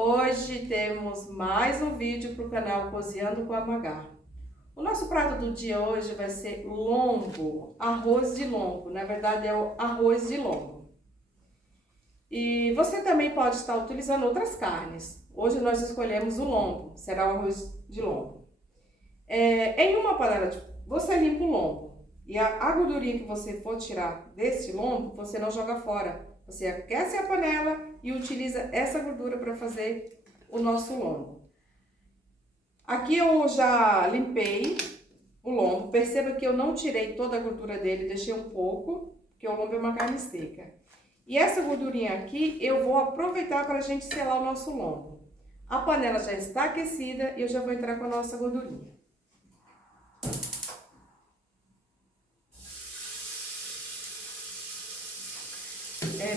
Hoje temos mais um vídeo para o canal Cozinhando com a Magá. O nosso prato do dia hoje vai ser lombo, arroz de lombo. Na verdade é o arroz de lombo. E você também pode estar utilizando outras carnes. Hoje nós escolhemos o lombo, será o arroz de lombo. Em uma panela, você limpa o lombo. E a gordurinha que você for tirar desse lombo, você não joga fora. Você aquece a panela e utiliza essa gordura para fazer o nosso lombo. Aqui eu já limpei o lombo. Perceba que eu não tirei toda a gordura dele, deixei um pouco, porque o lombo é uma carne seca. E essa gordurinha aqui eu vou aproveitar para a gente selar o nosso lombo. A panela já está aquecida e eu já vou entrar com a nossa gordurinha.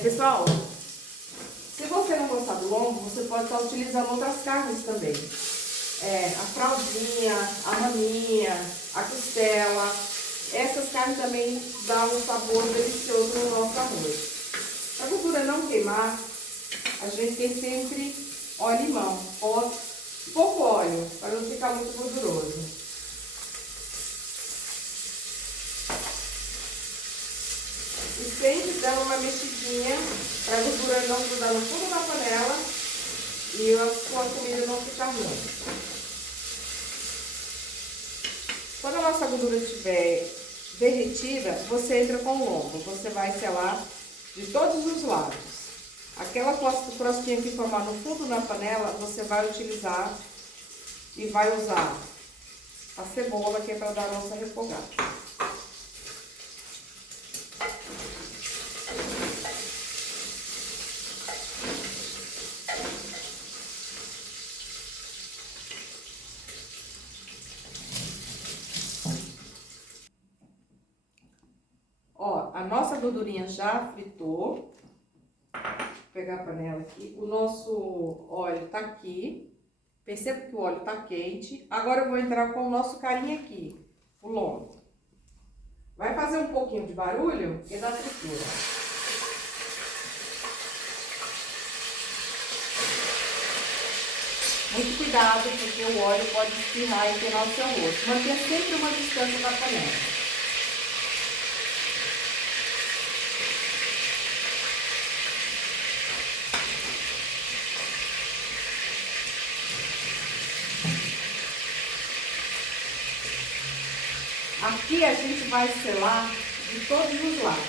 Pessoal, se você não gostar do lombo, você pode estar utilizando outras carnes também. A fraldinha, a maminha, a costela. Essas carnes também dão um sabor delicioso no nosso arroz. Para a gordura não queimar, a gente tem sempre óleo e limão, ou pouco óleo, para não ficar muito gorduroso. E sempre dando uma mexidinha para a gordura não grudar no fundo da panela e a sua comida não ficar ruim. Quando a nossa gordura estiver derretida, você entra com o lombo. Você vai selar de todos os lados. Aquela crostinha que formar no fundo da panela, você vai utilizar e vai usar a cebola, que é para dar a nossa refogada. Ó, a nossa gordurinha já fritou. Vou pegar a panela aqui. O nosso óleo tá aqui. Perceba que o óleo tá quente. Agora eu vou entrar com o nosso carinho aqui, o lombo. Vai fazer um pouquinho de barulho e dá fritura. Muito cuidado, porque o óleo pode espirrar e queimar o seu rosto. Mantenha sempre uma distância da panela. Aqui a gente vai selar de todos os lados.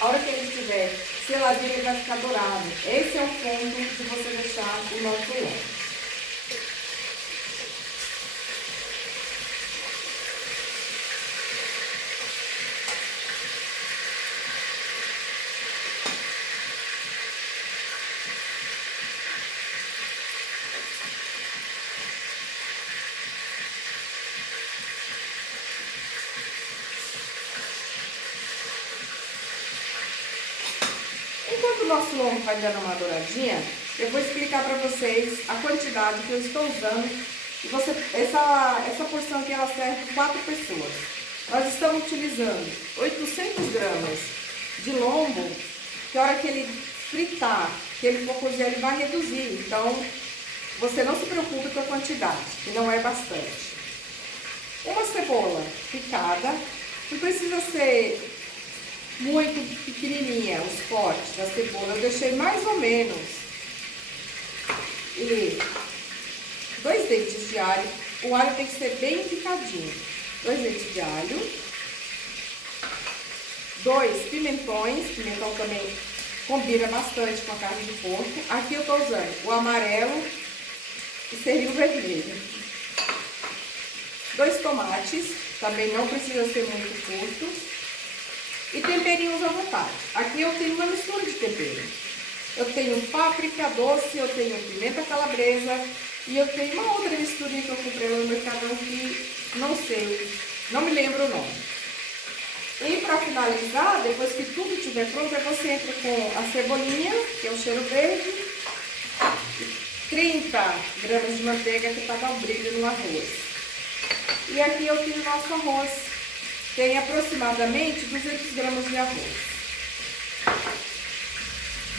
A hora que ele estiver seladinho, ele vai ficar dourado. Esse é o ponto de você deixar o nosso lombo. Enquanto o nosso lombo vai dando uma douradinha, eu vou explicar para vocês a quantidade que eu estou usando. E essa porção aqui, ela serve 4 pessoas. Nós estamos utilizando 800 gramas de lombo, que a hora que ele fritar, que ele for cozer, ele vai reduzir. Então, você não se preocupe com a quantidade, que não é bastante. Uma cebola picada, não precisa ser muito pequenininha, os cortes da cebola, eu deixei mais ou menos. E 2 dentes de alho, o alho tem que ser bem picadinho. 2 dentes de alho, 2 pimentões, pimentão também combina bastante com a carne de porco. Aqui eu tô usando o amarelo e seria o vermelho. 2 tomates, também não precisa ser muito curto. E temperinhos à vontade. Aqui eu tenho uma mistura de tempero. Eu tenho páprica doce, eu tenho pimenta calabresa e eu tenho uma outra misturinha que eu comprei lá no Mercadão que não sei, não me lembro o nome. E para finalizar, depois que tudo estiver pronto, você entra com a cebolinha, que é o cheiro verde, 30 gramas de manteiga, que é para dar um brilho no arroz. E aqui eu tenho o nosso arroz. Tem aproximadamente 200 gramas de arroz.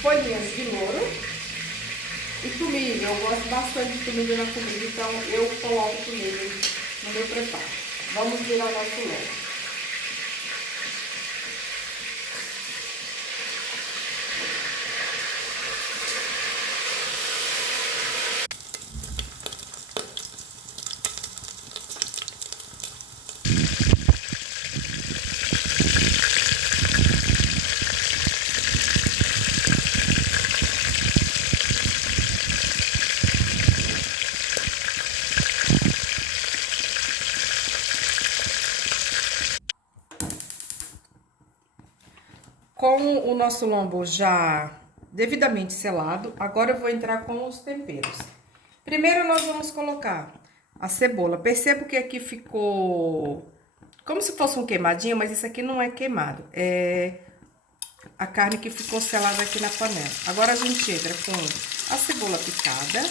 Folhinhas de louro. E tomilho, eu gosto bastante de tomilho na comida, então eu coloco tomilho no meu preparo. Vamos virar o nosso lombo. Com o nosso lombo já devidamente selado, agora eu vou entrar com os temperos. Primeiro nós vamos colocar a cebola. Percebo que aqui ficou como se fosse um queimadinho, mas isso aqui não é queimado. É a carne que ficou selada aqui na panela. Agora a gente entra com a cebola picada.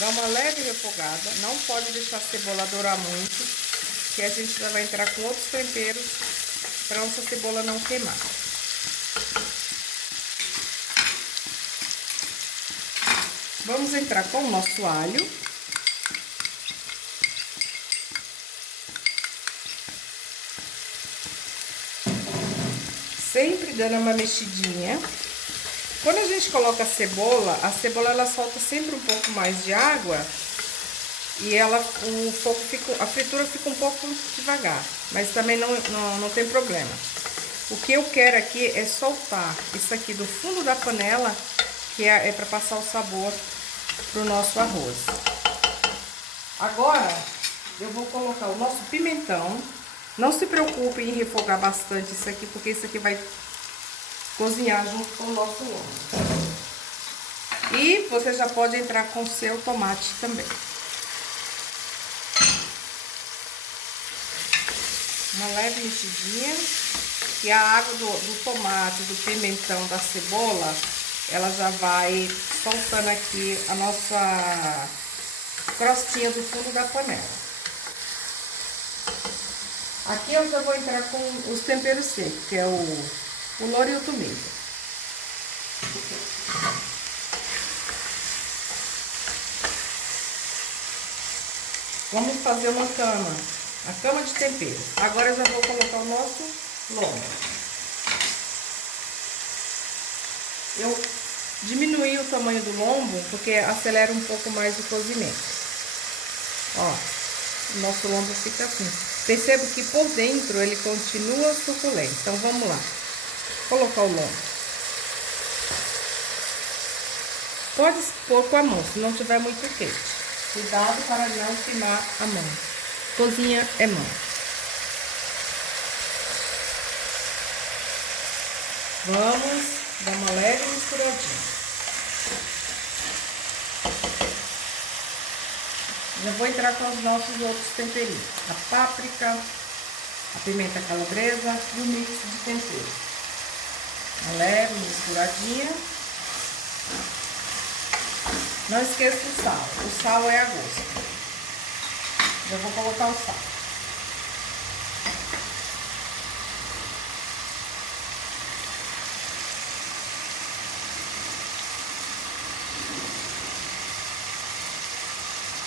Dá uma leve refogada, não pode deixar a cebola dourar muito, que a gente já vai entrar com outros temperos para nossa cebola não queimar. Vamos entrar com o nosso alho. Sempre dando uma mexidinha. Quando a gente coloca a cebola ela solta sempre um pouco mais de água e a fritura fica um pouco devagar, mas também não tem problema. O que eu quero aqui é soltar isso aqui do fundo da panela, que é para passar o sabor pro nosso arroz. Agora eu vou colocar o nosso pimentão. Não se preocupe em refogar bastante isso aqui, porque isso aqui vai cozinhar junto com o nosso lombo. E você já pode entrar com o seu tomate também. Uma leve mexidinha. E a água do tomate, do pimentão, da cebola, ela já vai soltando aqui a nossa crostinha do fundo da panela. Aqui eu já vou entrar com os temperos secos, que é o louro e o tomilho. Vamos fazer uma cama, a cama de tempero. Agora eu já vou colocar o nosso lombo. Eu diminuí o tamanho do lombo porque acelera um pouco mais o cozimento. Ó, o nosso lombo fica assim. Percebo que por dentro ele continua suculento. Então vamos lá. Colocar o lombo. Pode pôr com a mão, se não tiver muito quente. Cuidado para não queimar a mão. Cozinha é mão. Vamos dar uma leve misturadinha. Já vou entrar com os nossos outros temperinhos. A páprica, a pimenta calabresa e o mix de tempero. Uma leve misturadinha. Não esqueça o sal. O sal é a gosto. Já vou colocar o sal.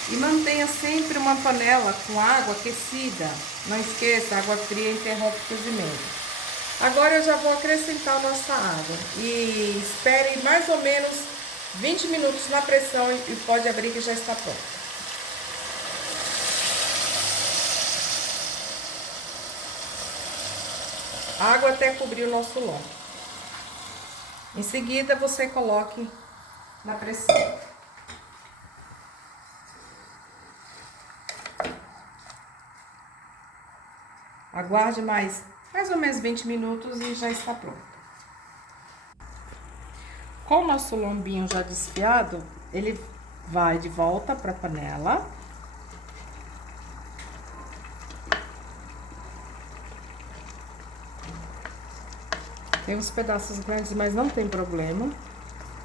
E mantenha sempre uma panela com água aquecida. Não esqueça, a água fria interrompe o cozimento. Agora eu já vou acrescentar a nossa água. E espere mais ou menos 20 minutos na pressão e pode abrir que já está pronto. Água até cobrir o nosso lombo. Em seguida você coloque na pressão. Aguarde mais ou menos 20 minutos e já está pronto. Com o nosso lombinho já desfiado, ele vai de volta para a panela. Tem uns pedaços grandes, mas não tem problema.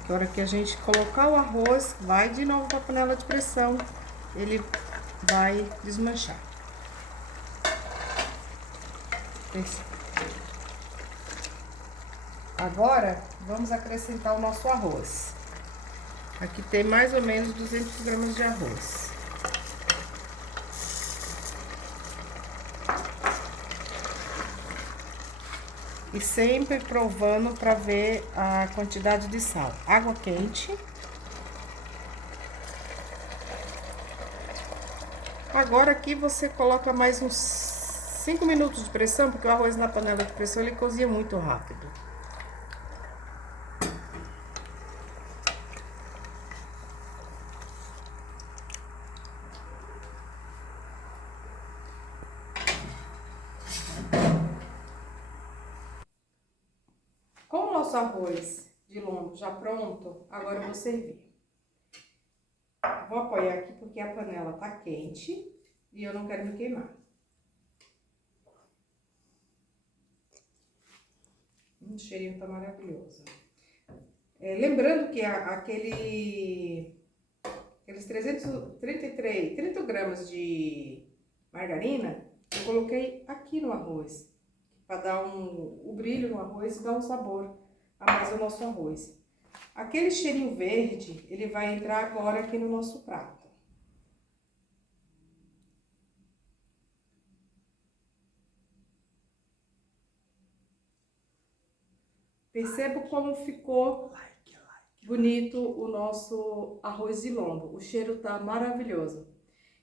Na hora que a gente colocar o arroz, vai de novo para a panela de pressão, ele vai desmanchar. Agora, vamos acrescentar o nosso arroz. Aqui tem mais ou menos 200 gramas de arroz. E sempre provando para ver a quantidade de sal. Água quente. Agora aqui você coloca mais uns 5 minutos de pressão, porque o arroz na panela de pressão ele cozinha muito rápido. Com o nosso arroz de lombo já pronto, agora eu vou servir. Vou apoiar aqui porque a panela tá quente e eu não quero me queimar. O cheirinho tá maravilhoso. Lembrando que aqueles 30 gramas de margarina, eu coloquei aqui no arroz, para dar o brilho no arroz e dar um sabor a mais ao nosso arroz. Aquele cheirinho verde, ele vai entrar agora aqui no nosso prato. Perceba como ficou bonito o nosso arroz de lombo. O cheiro tá maravilhoso.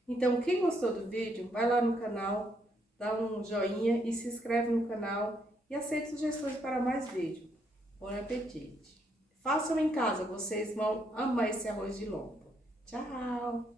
Então, quem gostou do vídeo, vai lá no canal, dá um joinha e se inscreve no canal e aceite sugestões para mais vídeos. Bom apetite! Façam em casa, vocês vão amar esse arroz de lombo. Tchau!